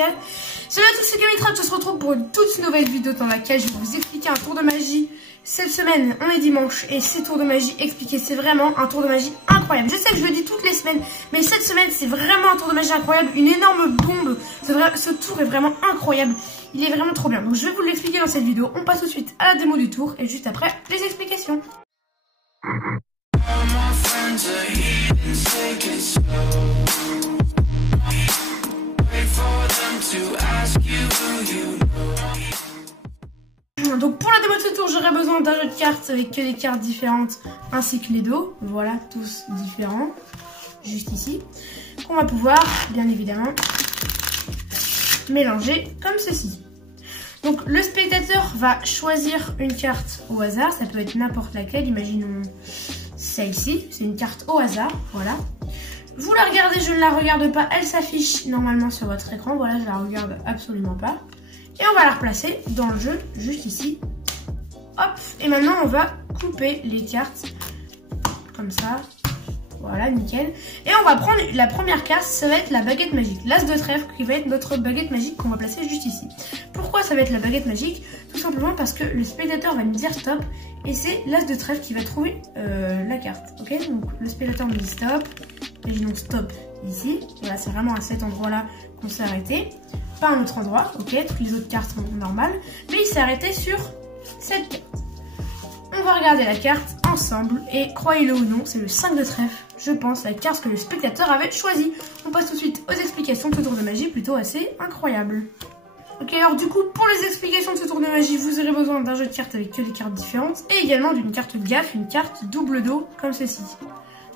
Salut à tous, c'est Camitra, je se retrouve pour une toute nouvelle vidéo dans laquelle je vais vous expliquer un tour de magie. Cette semaine, on est dimanche et ces tours de magie expliqués, c'est vraiment un tour de magie incroyable. Je sais que je le dis toutes les semaines, mais cette semaine, c'est vraiment un tour de magie incroyable, une énorme bombe. Ce tour est vraiment incroyable, il est vraiment trop bien. Donc je vais vous l'expliquer dans cette vidéo. On passe tout de suite à la démo du tour et juste après, les explications. Donc pour la démo de ce tour, j'aurai besoin d'un jeu de cartes avec des cartes différentes ainsi que les dos. Voilà, tous différents. Juste ici. Qu'on va pouvoir, bien évidemment, mélanger comme ceci. Donc le spectateur va choisir une carte au hasard. Ça peut être n'importe laquelle. Imaginons celle-ci. C'est une carte au hasard. Voilà. Vous la regardez, je ne la regarde pas. Elle s'affiche normalement sur votre écran. Voilà, je la regarde absolument pas. Et on va la replacer dans le jeu, juste ici. Hop. Et maintenant, on va couper les cartes. Comme ça. Voilà, nickel. Et on va prendre la première carte, ça va être la baguette magique. L'as de trèfle qui va être notre baguette magique qu'on va placer juste ici. Pourquoi ça va être la baguette magique? Tout simplement parce que le spectateur va me dire stop. Et c'est l'as de trèfle qui va trouver la carte. Ok, donc le spectateur me dit stop. Imaginons stop ici. Voilà, c'est vraiment à cet endroit-là qu'on s'est arrêté. Pas un autre endroit, ok, toutes les autres cartes sont normales. Mais il s'est arrêté sur cette carte. On va regarder la carte ensemble. Et croyez-le ou non, c'est le 5 de trèfle, je pense, la carte que le spectateur avait choisie. On passe tout de suite aux explications de ce tour de magie, plutôt assez incroyable. Ok, alors du coup, pour les explications de ce tour de magie, vous aurez besoin d'un jeu de cartes avec que des cartes différentes. Et également d'une carte gaffe, une carte double dos, comme ceci.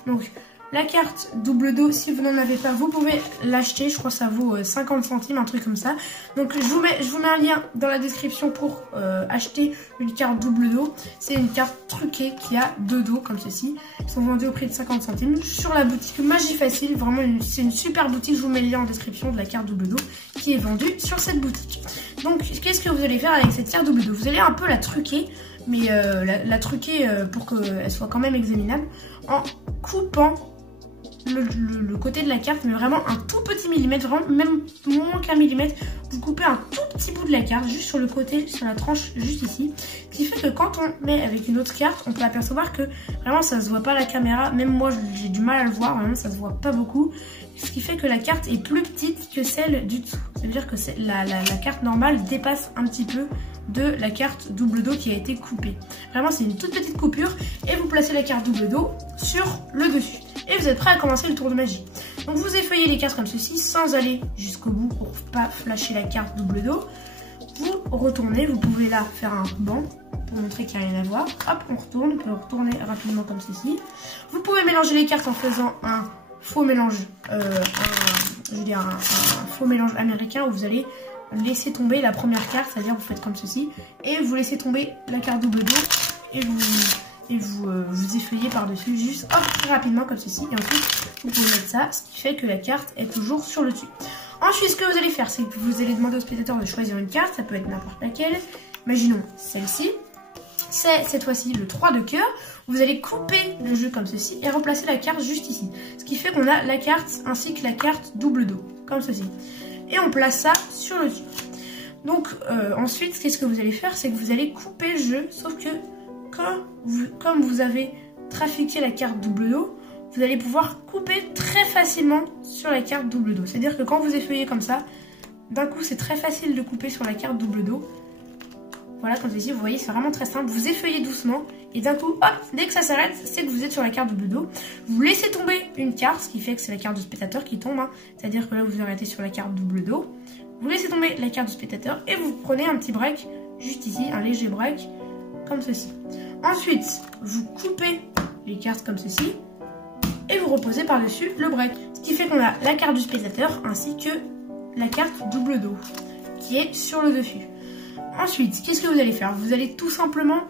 Donc, la carte double dos, si vous n'en avez pas, vous pouvez l'acheter. Je crois que ça vaut 50 centimes, un truc comme ça. Donc je vous mets un lien dans la description pour acheter une carte double dos. C'est une carte truquée qui a deux dos comme ceci. Ils sont vendus au prix de 50 centimes sur la boutique Magie Facile. Vraiment, c'est une super boutique. Je vous mets le lien en description de la carte double dos qui est vendue sur cette boutique. Donc qu'est-ce que vous allez faire avec cette carte double dos? Vous allez un peu la truquer, mais la truquer pour qu'elle soit quand même examinable en coupant le côté de la carte, mais vraiment un tout petit millimètre, vraiment même moins qu'un millimètre. Vous coupez un tout petit bout de la carte juste sur le côté, sur la tranche juste ici, ce qui fait que quand on met avec une autre carte, on peut apercevoir que vraiment ça se voit pas à la caméra. Même moi j'ai du mal à le voir, vraiment ça se voit pas beaucoup, ce qui fait que la carte est plus petite que celle du dessous. Ça veut dire que la carte normale dépasse un petit peu de la carte double dos qui a été coupée. Vraiment c'est une toute petite coupure et vous placez la carte double dos sur le dessus. Et vous êtes prêt à commencer le tour de magie. Donc vous effeuillez les cartes comme ceci sans aller jusqu'au bout pour pas flasher la carte double dos. Vous retournez, vous pouvez là faire un ruban pour montrer qu'il n'y a rien à voir. Hop, on retourne, on peut retourner rapidement comme ceci. Vous pouvez mélanger les cartes en faisant un faux mélange, un faux mélange américain où vous allez laisser tomber la première carte, c'est-à-dire vous faites comme ceci et vous laissez tomber la carte double dos et vous effeuillez par-dessus, juste hop, rapidement comme ceci. Et ensuite, vous pouvez mettre ça, ce qui fait que la carte est toujours sur le dessus. Ensuite, ce que vous allez faire, c'est que vous allez demander au spectateur de choisir une carte, ça peut être n'importe laquelle. Imaginons celle-ci. C'est cette fois-ci le 3 de cœur. Vous allez couper le jeu comme ceci et replacer la carte juste ici. Ce qui fait qu'on a la carte ainsi que la carte double dos, comme ceci. Et on place ça sur le dessus. Donc, ensuite, qu'est-ce que vous allez faire, c'est que vous allez couper le jeu, sauf que comme vous avez trafiqué la carte double dos, vous allez pouvoir couper très facilement sur la carte double dos. C'est-à-dire que quand vous effeuillez comme ça, d'un coup c'est très facile de couper sur la carte double dos. Voilà, comme ceci, vous voyez, c'est vraiment très simple. Vous effeuillez doucement et d'un coup, hop, dès que ça s'arrête, c'est que vous êtes sur la carte double dos. Vous laissez tomber une carte, ce qui fait que c'est la carte du spectateur qui tombe. C'est-à-dire que là, vous vous arrêtez sur la carte double dos. Vous laissez tomber la carte du spectateur et vous prenez un petit break, juste ici, un léger break, comme ceci. Ensuite, vous coupez les cartes comme ceci et vous reposez par-dessus le break. Ce qui fait qu'on a la carte du spectateur ainsi que la carte double dos qui est sur le dessus. Ensuite, qu'est-ce que vous allez faire? Vous allez tout simplement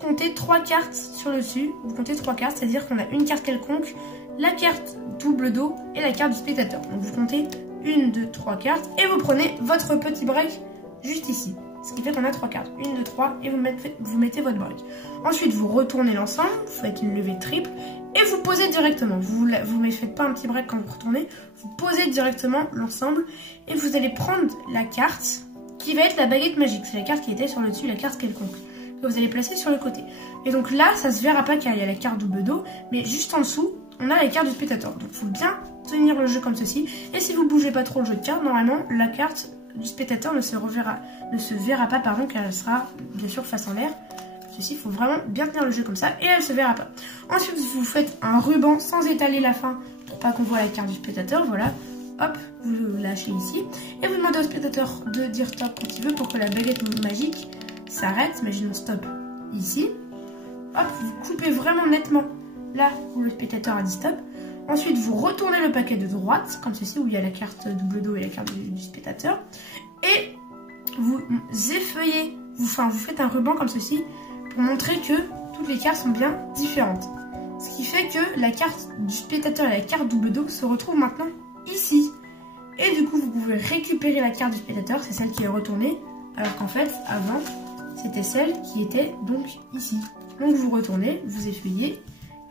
compter 3 cartes sur le dessus. Vous comptez 3 cartes, c'est-à-dire qu'on a une carte quelconque, la carte double dos et la carte du spectateur. Donc vous comptez 1, 2, 3 cartes et vous prenez votre petit break juste ici. Ce qui fait qu'on a 3 cartes. 1, 2, 3 et vous mettez votre break. Ensuite, vous retournez l'ensemble, vous faites une levée triple et vous posez directement. Vous ne faites pas un petit break quand vous retournez, vous posez directement l'ensemble et vous allez prendre la carte qui va être la baguette magique. C'est la carte qui était sur le dessus, la carte quelconque, que vous allez placer sur le côté. Et donc là, ça se verra pas car il y a la carte double dos, mais juste en dessous, on a la carte du spectateur. Donc il faut bien tenir le jeu comme ceci. Et si vous bougez pas trop le jeu de cartes, normalement, la carte du spectateur ne se verra pas, car elle sera bien sûr face en l'air. Ceci, il faut vraiment bien tenir le jeu comme ça et elle se verra pas. Ensuite, vous faites un ruban sans étaler la fin pour pas qu'on voit la carte du spectateur. Voilà, hop, vous le lâchez ici et vous demandez au spectateur de dire stop quand il veut pour que la baguette magique s'arrête. Imaginons stop ici. Hop, vous coupez vraiment nettement là où le spectateur a dit stop. Ensuite, vous retournez le paquet de droite, comme ceci, où il y a la carte double dos et la carte du spectateur. Et vous effeuillez, vous faites un ruban comme ceci pour montrer que toutes les cartes sont bien différentes. Ce qui fait que la carte du spectateur et la carte double dos se retrouvent maintenant ici. Et du coup, vous pouvez récupérer la carte du spectateur, c'est celle qui est retournée, alors qu'en fait, avant, c'était celle qui était donc ici. Donc vous retournez, vous effeuillez,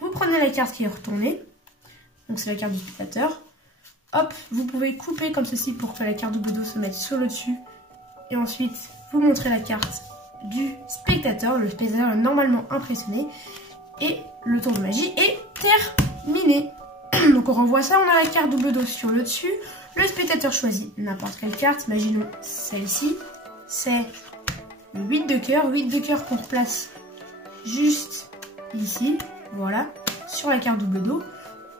vous prenez la carte qui est retournée, donc c'est la carte du spectateur. Hop, vous pouvez couper comme ceci pour que la carte double dos se mette sur le dessus. Et ensuite, vous montrez la carte du spectateur. Le spectateur est normalement impressionné. Et le tour de magie est terminé. Donc on revoit ça, on a la carte double dos sur le dessus. Le spectateur choisit n'importe quelle carte. Imaginons celle-ci. C'est le 8 de cœur. 8 de cœur qu'on replace juste ici. Voilà, sur la carte double dos.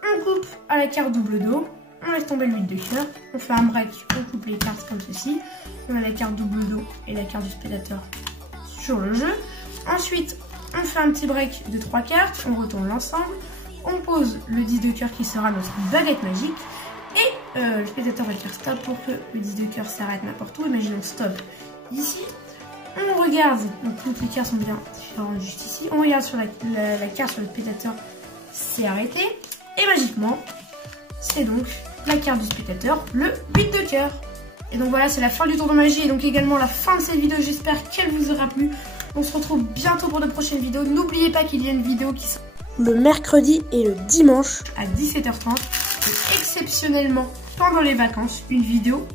On coupe à la carte double dos. On laisse tomber le 8 de cœur. On fait un break, on coupe les cartes comme ceci. On a la carte double dos et la carte du spectateur sur le jeu. Ensuite, on fait un petit break de 3 cartes. On retourne l'ensemble. On pose le 10 de cœur qui sera notre baguette magique. Et le spectateur va dire stop pour que le 10 de cœur s'arrête n'importe où. Imaginons stop ici. On regarde, donc toutes les cartes sont bien différentes juste ici. On regarde sur la carte sur le spectateur, c'est arrêté. Et magiquement, c'est donc la carte du spectateur, le 8 de cœur. Et donc voilà, c'est la fin du tour de magie et donc également la fin de cette vidéo. J'espère qu'elle vous aura plu. On se retrouve bientôt pour de prochaines vidéos. N'oubliez pas qu'il y a une vidéo qui sort le mercredi et le dimanche à 17h30. Et exceptionnellement, pendant les vacances, une vidéo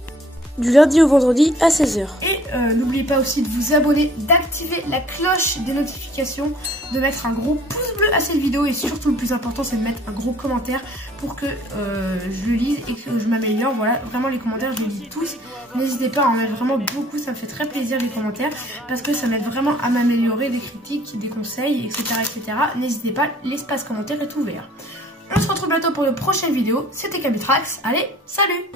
du lundi au vendredi à 16h. Et n'oubliez pas aussi de vous abonner, d'activer la cloche des notifications, de mettre un gros pouce bleu à cette vidéo et surtout le plus important c'est de mettre un gros commentaire pour que je le lise et que je m'améliore. Voilà, vraiment les commentaires je les lis tous. N'hésitez pas à en mettre vraiment beaucoup, ça me fait très plaisir les commentaires parce que ça m'aide vraiment à m'améliorer, des critiques, des conseils, etc. etc. N'hésitez pas, l'espace commentaire est ouvert. On se retrouve bientôt pour de prochaines vidéos. C'était Kamitrax. Allez, salut!